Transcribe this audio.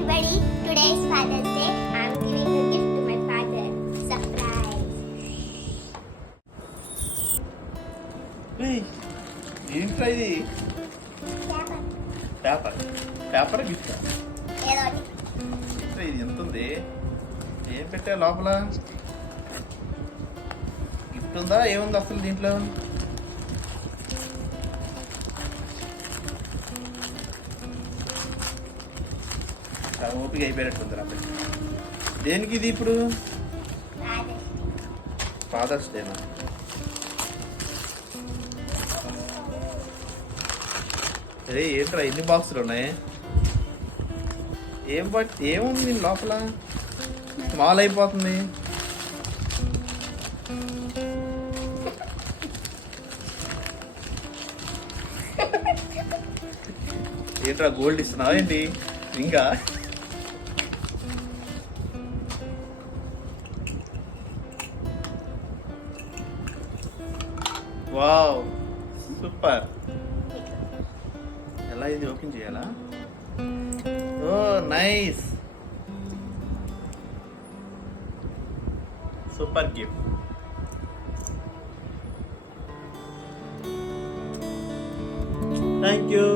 everybody. Today is Father's Day. I'm giving a gift to my father. Surprise. ఏంట్రా ఇది? Paper paper gift. ఏదో ఒకటి. ఇది ఎంత ఉంది? ఏం పెట్టా లోపల? గిఫ్ట్ ఉందా? ఏముంది అసలు దీంట్లో? ఓపిక అయిపోయినట్టుంది రా. దేనికి ఇది ఇప్పుడు? ఫాదర్స్ డేనా? అరే ఏంట్రా ఎన్ని బాక్సులు ఉన్నాయి? ఏముంది దీని లోపల? స్మాల్ అయిపోతుంది. ఏంట్రా గోల్డ్ ఇస్తున్నావా ఏంటి? ఇంకా వావ్ సూపర్. ఎలా ఇది ఓపెన్ చేయాలా? Oh nice, super gift. Thank you.